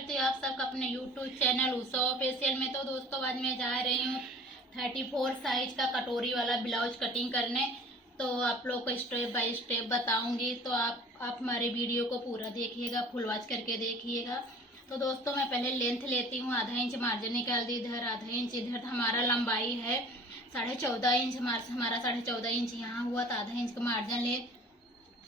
करती हूँ आप सबका अपने यूट्यूब चैनल उषा ऑफिशियल में। तो दोस्तों आज मैं जा रही हूँ 34 साइज का कटोरी वाला ब्लाउज कटिंग करने। तो आप लोग को स्टेप बाय स्टेप बताऊंगी, तो आप हमारे वीडियो को पूरा देखिएगा, फुल वॉच करके देखिएगा। तो दोस्तों मैं पहले लेंथ लेती हूँ, आधा इंच मार्जिन निकाल दी इधर, आधा इंच इधर। हमारा लंबाई है 14.5 इंच, हमारा 14.5 इंच यहाँ हुआ, तो आधा इंच का मार्जिन ले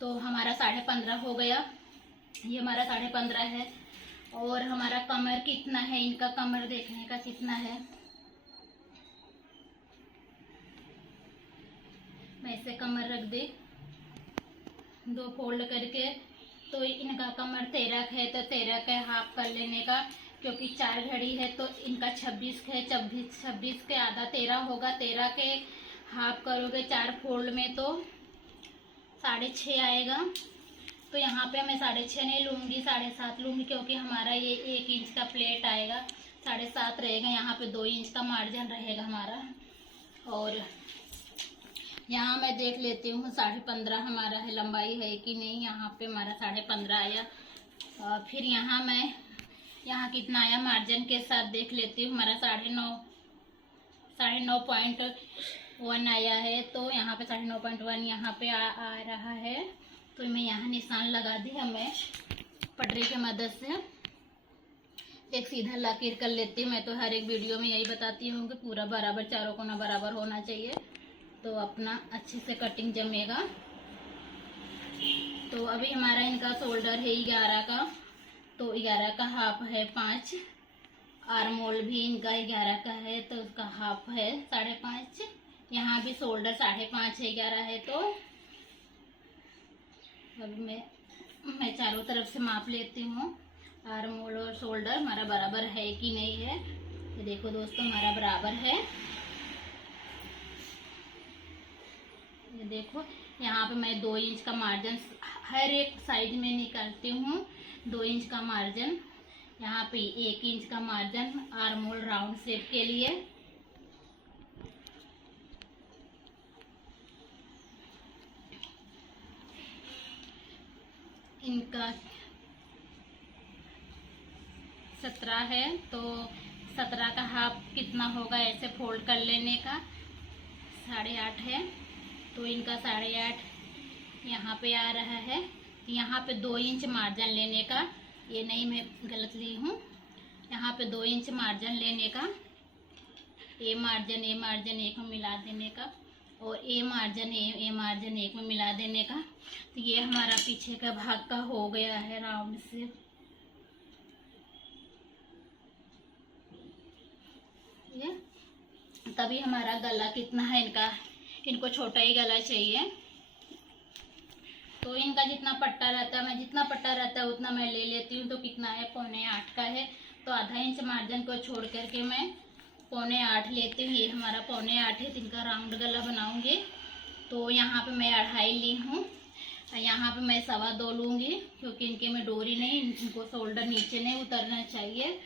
तो हमारा 15.5 हो गया। ये हमारा 15.5 है। और हमारा कमर कितना है, इनका कमर देखने का कितना है, मैं ऐसे कमर रख दी 2 फोल्ड करके। तो इनका कमर 13 है, तो 13 का हाफ कर लेने का, क्योंकि 4 घड़ी है तो इनका 26 है। 26 के आधा 13 होगा, 13 के हाफ करोगे 4 फोल्ड में तो 6.5 आएगा। तो यहाँ पे मैं 6.5 नहीं लूँगी, 7.5 लूँगी, क्योंकि हमारा ये 1 इंच का प्लेट आएगा, 7.5 रहेगा। यहाँ पे 2 इंच का मार्जिन रहेगा हमारा। और यहाँ मैं देख लेती हूँ 15.5 हमारा है, लंबाई है कि नहीं। यहाँ पे हमारा 15.5 आया। फिर यहाँ मैं कितना आया मार्जिन के साथ देख लेती हूँ। हमारा 9.1 आया है। तो यहाँ पे 9.1 यहाँ पे आ रहा है। तो मैं यहाँ निशान लगा दिया, मैं पटरी की मदद से एक सीधा लकीर कर लेती हूँ। मैं तो हर एक वीडियो में यही बताती हूँ कि पूरा बराबर, चारों कोना बराबर होना चाहिए, तो अपना अच्छे से कटिंग जमेगा। तो अभी हमारा इनका शोल्डर है 11 का, तो 11 का हाफ है 5। आर्म होल भी इनका 11 का है, तो उसका हाफ है 5.5। यहाँ भी शोल्डर 5.5 है, 11 है। तो अभी मैं चारों तरफ से माप लेती हूँ, आर्म होल और शोल्डर हमारा बराबर है कि नहीं है। ये देखो दोस्तों हमारा बराबर है। ये देखो यहाँ पे मैं 2 इंच का मार्जिन हर एक साइड में निकालती हूँ। 2 इंच का मार्जिन, यहाँ पे 1 इंच का margin arm hole round shape के लिए। इनका 17 है, तो 17 का हाफ कितना होगा, ऐसे फोल्ड कर लेने का, 8.5 है। तो इनका 8.5 यहाँ पे आ रहा है। यहाँ पे 2 इंच मार्जिन लेने का, ये नहीं मैं गलत ली हूँ। यहाँ पे 2 इंच मार्जिन लेने का, ए मार्जिन एक में मिला देने का, और ए मार्जिन एक में मिला देने का। तो ये हमारा पीछे का भाग का हो गया है राउंड से। ये तभी हमारा गला कितना है इनको छोटा ही गला चाहिए। तो इनका जितना पट्टा रहता है, मैं जितना पट्टा रहता है उतना मैं ले लेती हूँ। तो कितना है, 7.25 का है। तो आधा इंच मार्जिन को छोड़ करके मैं 7.25 लेती हूँ। ये हमारा 7.25 है। तो इनका राउंड गला बनाऊंगी। तो यहाँ पे मैं 2.5 ली हूँ, यहाँ पे मैं 2.25 लूँगी, क्योंकि इनके में डोरी नहीं, इनको शोल्डर नीचे नहीं उतरना चाहिए।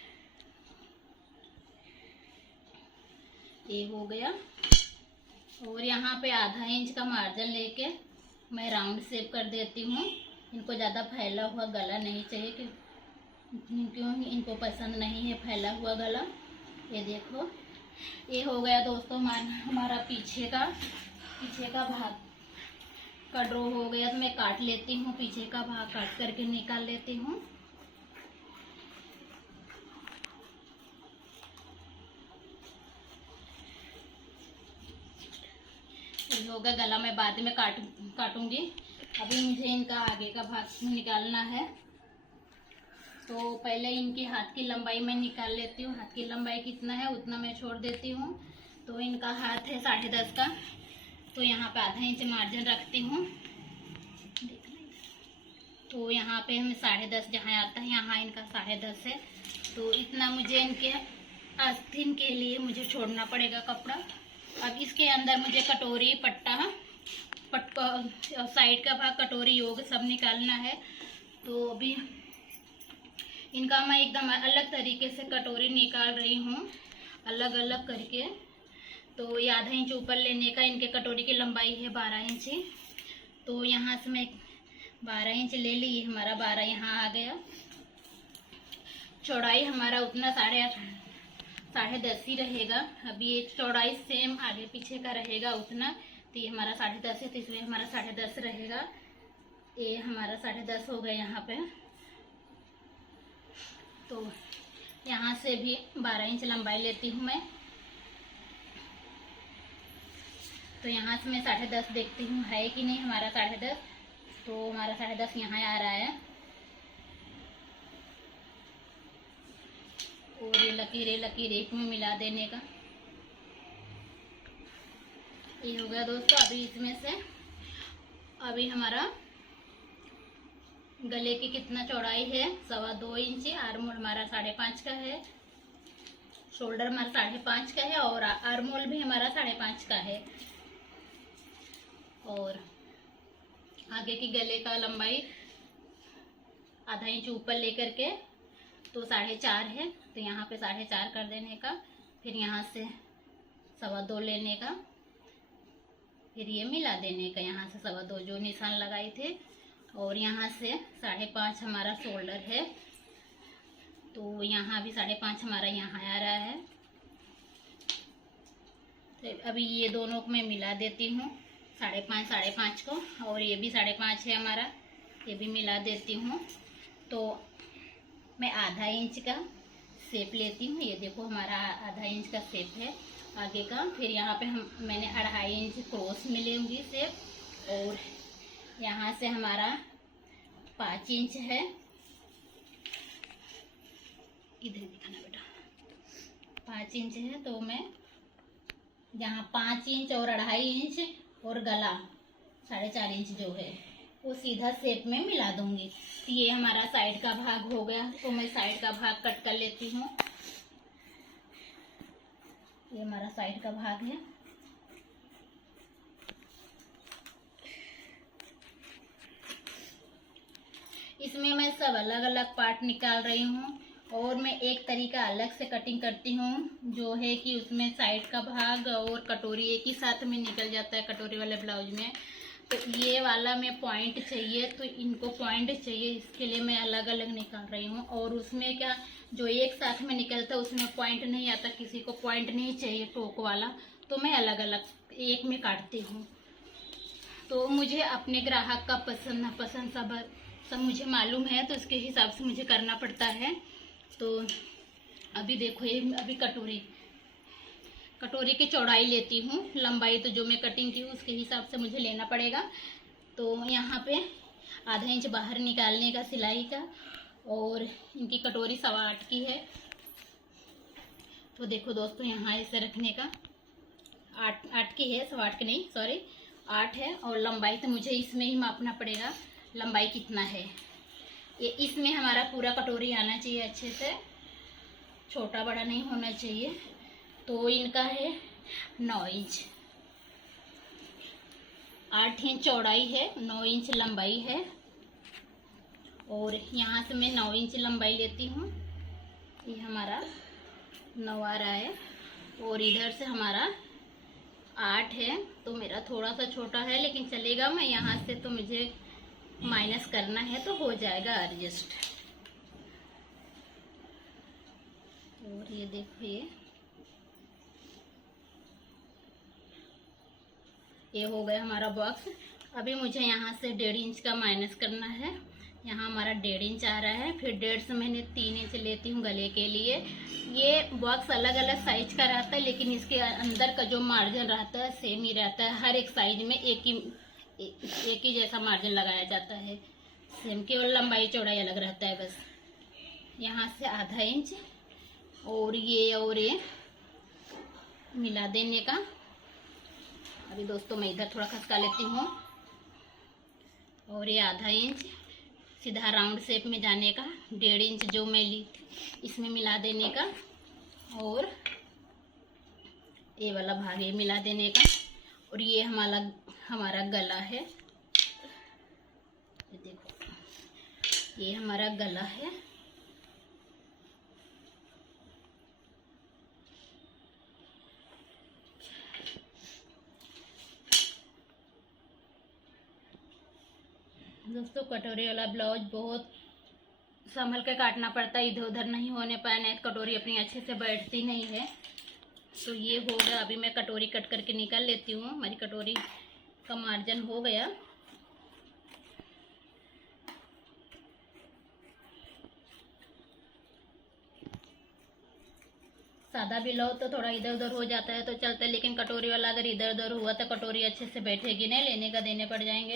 ये हो गया। और यहाँ पे आधा इंच का मार्जिन लेके मैं राउंड शेप कर देती हूँ। इनको ज़्यादा फैला हुआ गला नहीं चाहिए, क्यों इनको पसंद नहीं है फैला हुआ गला। ये देखो ये हो गया दोस्तों हमारा पीछे का भाग का ड्रॉ हो गया। तो मैं काट लेती हूँ, पीछे का भाग काट करके निकाल लेती हूँ। होगा गला मैं बाद में काटूंगी। अभी मुझे इनका आगे का भाग निकालना है। तो पहले इनकी हाथ की लंबाई मैं निकाल लेती हूँ। हाथ की लंबाई कितना है उतना मैं छोड़ देती हूँ। तो इनका हाथ है 10.5 का, तो यहाँ पे आधा इंच मार्जिन रखती हूँ। तो यहाँ पे हमें 10.5 जहाँ आता है, यहाँ इनका 10.5 है। तो इतना मुझे इनके आस्तीन के लिए मुझे छोड़ना पड़ेगा कपड़ा। अब इसके अंदर मुझे कटोरी, पट्टा, साइड का भाग, कटोरी, योग सब निकालना है। तो अभी इनका मैं एकदम अलग तरीके से कटोरी निकाल रही हूँ, अलग अलग करके। तो ये आधा इंच ऊपर लेने का। इनके कटोरी की लंबाई है 12 इंच। तो यहाँ से मैं 12 इंच ले ली, हमारा 12 यहाँ आ गया। चौड़ाई हमारा उतना साढ़े 10 ही रहेगा। अभी ये चौड़ाई सेम आगे पीछे का रहेगा उतना, तो ये हमारा 10.5 है, तो इसलिए हमारा 10.5 रहेगा। ये हमारा 10.5 हो गया यहाँ पे। तो यहाँ से भी 12 इंच लंबाई लेती हूँ मैं। तो यहाँ से मैं 10.5 देखती हूँ है कि नहीं हमारा 10.5। तो हमारा 10.5 यहाँ आ रहा है। और ये लकीर एक में मिला देने का। ये हो गया दोस्तों। अभी इसमें से अभी हमारा गले की कितना चौड़ाई है, 2.25 इंच। आर्मोल हमारा 5.5 का है, शोल्डर हमारा 5.5 का है, और आर्मोल भी हमारा 5.5 का है। और आगे की गले का लंबाई आधा इंच ऊपर लेकर के तो 4.5 है। तो यहाँ पे 4.5 कर देने का, फिर यहाँ से 2.25 लेने का, फिर ये मिला देने का यहाँ से 2.25 जो निशान लगाए थे। और यहाँ से 5.5 हमारा शोल्डर है, तो यहाँ भी 5.5 हमारा यहाँ आ रहा है। तो अभी ये दोनों को मैं मिला देती हूँ, 5.5 को, और ये भी 5.5 है हमारा, ये भी मिला देती हूँ। तो मैं आधा इंच का शेप लेती हूँ। ये देखो हमारा आधा इंच का शेप है आगे का। फिर यहाँ पे मैंने 2.5 इंच क्रॉस में लूँगी शेप, और यहाँ से हमारा 5 इंच है। इधर दिखाना बेटा, 5 इंच है। तो मैं यहाँ 5 इंच और 2.5 इंच और गला 4.5 इंच जो है वो सीधा शेप में मिला दूंगी। तो ये हमारा साइड का भाग हो गया। तो मैं साइड का भाग कट कर लेती हूँ। ये हमारा साइड का भाग है। इसमें मैं सब अलग अलग पार्ट निकाल रही हूँ, और मैं एक तरीका अलग से कटिंग करती हूँ, जो है कि उसमें साइड का भाग और कटोरी एक ही साथ में निकल जाता है कटोरी वाले ब्लाउज में। तो ये वाला में पॉइंट चाहिए, तो इनको पॉइंट चाहिए, इसके लिए मैं अलग अलग निकाल रही हूँ। और उसमें क्या, जो एक साथ में निकलता है उसमें पॉइंट नहीं आता, किसी को पॉइंट नहीं चाहिए टोक वाला, तो मैं अलग अलग एक में काटती हूँ। तो मुझे अपने ग्राहक का पसंद नापसंद सब मुझे मालूम है, तो उसके हिसाब से मुझे करना पड़ता है। तो अभी देखो, ये अभी कटोरी की चौड़ाई लेती हूँ, लंबाई तो जो मैं कटिंग की उसके हिसाब से मुझे लेना पड़ेगा। तो यहाँ पे आधा इंच बाहर निकालने का सिलाई का, और इनकी कटोरी 8.25 की है। तो देखो दोस्तों, यहाँ ऐसे रखने का 8 की है, 8 की नहीं, सॉरी 8 है। और लंबाई तो मुझे इसमें ही मापना पड़ेगा, लंबाई कितना है। ये इसमें हमारा पूरा कटोरी आना चाहिए अच्छे से, छोटा बड़ा नहीं होना चाहिए। तो इनका है 9 इंच, 8 इंच चौड़ाई है, 9 इंच लंबाई है। और यहाँ से मैं 9 इंच लंबाई लेती हूँ, ये हमारा 9 आ रहा है। और इधर से हमारा 8 है, तो मेरा थोड़ा सा छोटा है लेकिन चलेगा। मैं यहाँ से तो मुझे माइनस करना है, तो हो जाएगा एडजस्ट। और ये देखो, ये हो गया हमारा बॉक्स। अभी मुझे यहाँ से 1.5 इंच का माइनस करना है। यहाँ हमारा 1.5 इंच आ रहा है, फिर 1.5 से मैंने 3 इंच लेती हूँ गले के लिए। ये बॉक्स अलग अलग साइज का रहता है, लेकिन इसके अंदर का जो मार्जिन रहता है सेम ही रहता है। हर एक साइज में एक ही जैसा मार्जिन लगाया जाता है, सेम, केवल लंबाई चौड़ाई अलग रहता है बस। यहाँ से आधा इंच और ये मिला देने का। अभी दोस्तों मैं इधर थोड़ा खसका लेती हूँ, और ये आधा इंच सीधा राउंड शेप में जाने का, 1.5 इंच जो मैं ली इसमें मिला देने का, और ये वाला भाग ये मिला देने का। और ये हमारा गला है, ये देखो ये हमारा गला है। दोस्तों कटोरी वाला ब्लाउज बहुत संभल के काटना पड़ता है, इधर उधर नहीं होने पाए, नहीं तो कटोरी अपनी अच्छे से बैठती नहीं है। तो ये हो गया। अभी मैं कटोरी कट करके निकाल लेती हूँ। हमारी कटोरी का मार्जन हो गया। सादा भी लो तो थोड़ा इधर उधर हो जाता है तो चलता है, लेकिन कटोरी वाला अगर इधर उधर हुआ तो कटोरी अच्छे से बैठेगी नहीं, लेने का देने पड़ जाएंगे।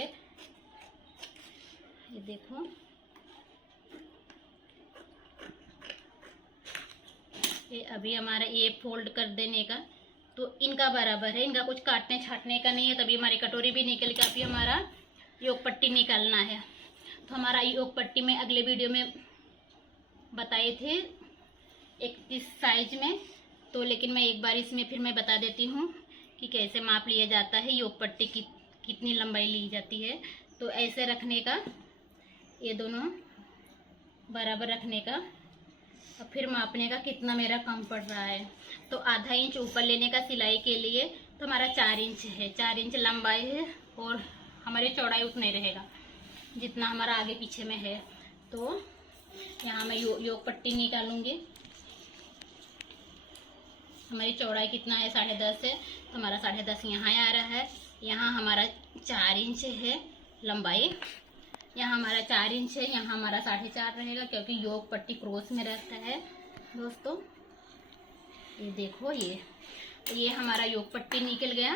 ये देखो, ये अभी हमारा ये फोल्ड कर देने का, तो इनका बराबर है, इनका कुछ काटने छाटने का नहीं है। तभी हमारी कटोरी भी निकल के अभी हमारा योग पट्टी निकालना है। तो हमारा योग पट्टी में अगले वीडियो में बताए थे 31 साइज में, तो लेकिन मैं एक बार इसमें फिर मैं बता देती हूँ कि कैसे माप लिया जाता है, योग पट्टी की कितनी लंबाई ली जाती है। तो ऐसे रखने का, ये दोनों बराबर रखने का, और फिर मापने का कितना मेरा कम पड़ रहा है। तो आधा इंच ऊपर लेने का सिलाई के लिए, तो हमारा 4 इंच है, 4 इंच लंबाई है, और हमारी चौड़ाई उतनी रहेगा जितना हमारा आगे पीछे में है। तो यहाँ मैं योग पट्टी निकालूंगी। हमारी चौड़ाई कितना है, 10.5 है, तो हमारा 10.5 यहाँ आ रहा है। यहाँ हमारा 4 इंच है लंबाई, यहाँ हमारा 4 इंच है, यहाँ हमारा 4.5 रहेगा, क्योंकि योग पट्टी क्रॉस में रहता है दोस्तों। ये देखो, ये हमारा योग पट्टी निकल गया।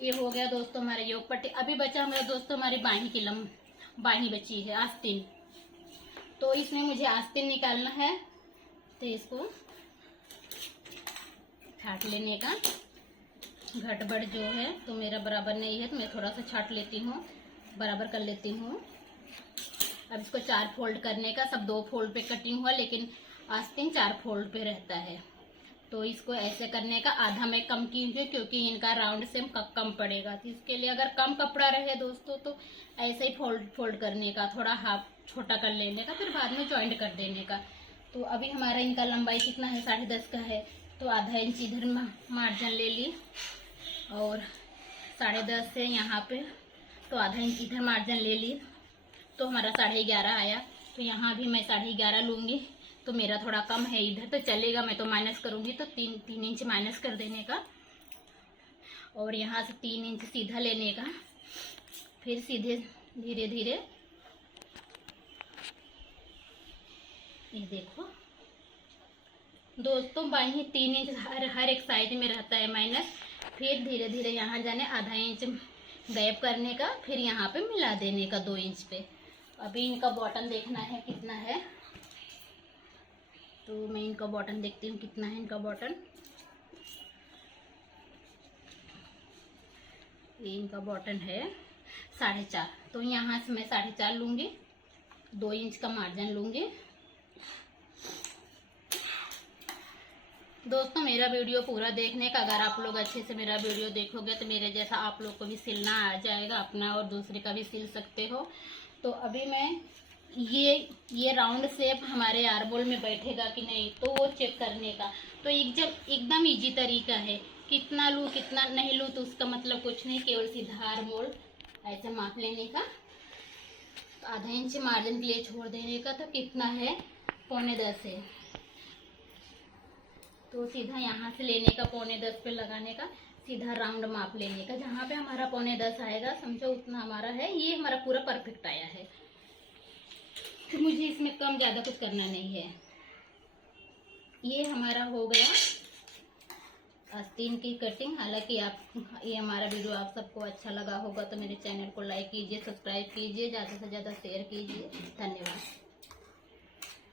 ये हो गया दोस्तों हमारा योग पट्टी। अभी बचा हमारा दोस्तों हमारी बाही बची है, आस्तीन। तो इसमें मुझे आस्तीन निकालना है, तो इसको छाट लेने का। घटबड़ जो है तो मेरा बराबर नहीं है, तो मैं थोड़ा सा छाट लेती हूँ, बराबर कर लेती हूँ। अब इसको 4 फोल्ड करने का, सब 2 फोल्ड पे कटिंग हुआ, लेकिन आस्तीन 4 फोल्ड पे रहता है। तो इसको ऐसे करने का, आधा मैं कम की हूँ क्योंकि इनका राउंड से कम पड़ेगा। तो इसके लिए अगर कम कपड़ा रहे दोस्तों तो ऐसे ही फोल्ड करने का, थोड़ा हाफ छोटा कर लेने का, फिर बाद में जॉइंट कर देने का। तो अभी हमारा इनका लंबाई कितना है, 10.5 का है, तो आधा इंच इधर मार्जिन ले ली, और 10.5 से यहाँ पे तो आधा इंच इधर मार्जिन ले ली, तो हमारा 11.5 आया। तो यहाँ भी मैं 11.5 लूँगी, तो मेरा थोड़ा कम है इधर, तो चलेगा। मैं तो माइनस करूँगी, तो 3 इंच माइनस कर देने का, और यहाँ से 3 इंच सीधा लेने का, फिर सीधे धीरे धीरे। ये देखो दोस्तों, बाही 3 इंच हर एक साइड में रहता है माइनस, फिर धीरे धीरे यहाँ जाने आधा इंच गैप करने का, फिर यहाँ पे मिला देने का 2 इंच पे। अभी इनका बॉटम देखना है कितना है, तो मैं इनका बॉटम देखती हूँ कितना है इनका बॉटम। ये इनका बॉटम है 4.5, तो यहाँ से मैं 4.5 लूँगी, 2 इंच का मार्जिन लूँगी। दोस्तों मेरा वीडियो पूरा देखने का, अगर आप लोग अच्छे से मेरा वीडियो देखोगे तो मेरे जैसा आप लोग को भी सिलना आ जाएगा, अपना और दूसरे का भी सिल सकते हो। तो अभी मैं ये राउंड शेप हमारे आर्मोल में बैठेगा कि नहीं, तो वो चेक करने का। तो एकदम इजी तरीका है, कितना लूँ कितना नहीं लूँ तो उसका मतलब कुछ नहीं, केवल सीधा आर्मोल ऐसे माप लेने का। तो आधा इंच मार्जिन के लिए छोड़ देने का, तो कितना है 9.25 है, तो सीधा यहाँ से लेने का 9.25 पे लगाने का, सीधा राउंड माप लेने का। जहाँ पे हमारा 9.25 आएगा समझो उतना हमारा है, ये हमारा पूरा परफेक्ट आया है। तो मुझे इसमें कम ज़्यादा कुछ करना नहीं है। ये हमारा हो गया आस्तीन की कटिंग। हालांकि ये हमारा वीडियो आप सबको अच्छा लगा होगा तो मेरे चैनल को लाइक कीजिए, सब्सक्राइब कीजिए, ज़्यादा से ज़्यादा शेयर कीजिए। धन्यवाद।